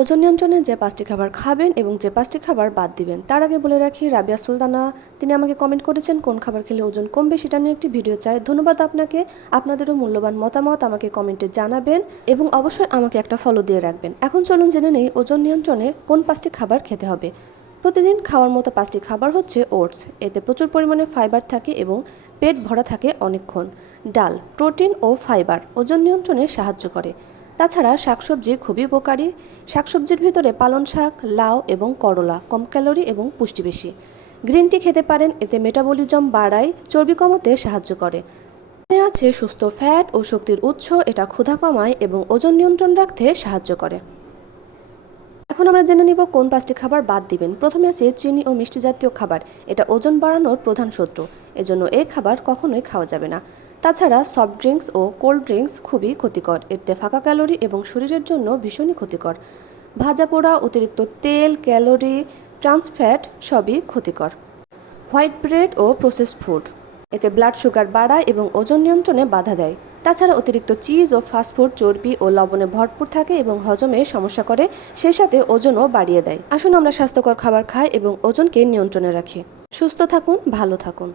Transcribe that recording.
ওজন নিয়ন্ত্রণে যে 5টি খাবার খাবেন এবং যে 5টি খাবার বাদ দিবেন তার আগে বলে রাখি, রাবিয়া সুলতানা তিনি আমাকে কমেন্ট করেছেন কোন খাবার খেলে ওজন কমবে সেটা নিয়ে একটি ভিডিও চাই। ধন্যবাদ আপনাকে। আপনাদেরও মূল্যবান মতামত আমাকে কমেন্টে জানাবেন এবং অবশ্যই আমাকে একটা ফলো দিয়ে রাখবেন। এখন চলুন জেনে নেই ওজন নিয়ন্ত্রণে কোন 5টি খাবার খেতে হবে। প্রতিদিন খাওয়ার মতো 5টি খাবার হচ্ছে ওটস, এতে প্রচুর পরিমাণে ফাইবার থাকে এবং পেট ভরা থাকে অনেকক্ষণ। ডাল, প্রোটিন ও ফাইবার ওজন নিয়ন্ত্রণে সাহায্য করে। তাছাড়া শাকসবজি খুবই উপকারী। শাকসবজির ভিতরে পালং শাক, লাউ এবং করলা কম ক্যালোরি এবং পুষ্টি বেশি। গ্রিন টি খেতে পারেন, এতে মেটাবলিজম বাড়ায়, চর্বি কমাতে সাহায্য করে। আছে সুস্থ ফ্যাট ও শক্তির উৎস, এটা ক্ষুধা কমায় এবং ওজন নিয়ন্ত্রণ রাখতে সাহায্য করে। এখন আমরা জেনে নিব কোন 5টি খাবার বাদ দিবেন। প্রথমে আছে চিনি ও মিষ্টি জাতীয় খাবার, এটা ওজন বাড়ানোর প্রধান শত্রু, এজন্য এই খাবার কখনোই খাওয়া যাবে না। তাছাড়া সফট ড্রিঙ্কস ও কোল্ড ড্রিঙ্কস খুবই ক্ষতিকর, এতে ফাঁকা ক্যালোরি এবং শরীরের জন্য ভীষণই ক্ষতিকর। ভাজা পোড়া, অতিরিক্ত তেল, ক্যালোরি, ট্রান্স ফ্যাট সবই ক্ষতিকর। হোয়াইট ব্রেড ও প্রসেসড ফুড, এতে ব্লাড সুগার বাড়ায় এবং ওজন নিয়ন্ত্রণে বাধা দেয়। তাছাড়া অতিরিক্ত চিজ ও ফাস্টফুড চর্বি ও লবণে ভরপুর থাকে এবং হজমে সমস্যা করে, সেই সাথে ওজনও বাড়িয়ে দেয়। আসুন আমরা স্বাস্থ্যকর খাবার খাই এবং ওজনকে নিয়ন্ত্রণে রাখি। সুস্থ থাকুন, ভালো থাকুন।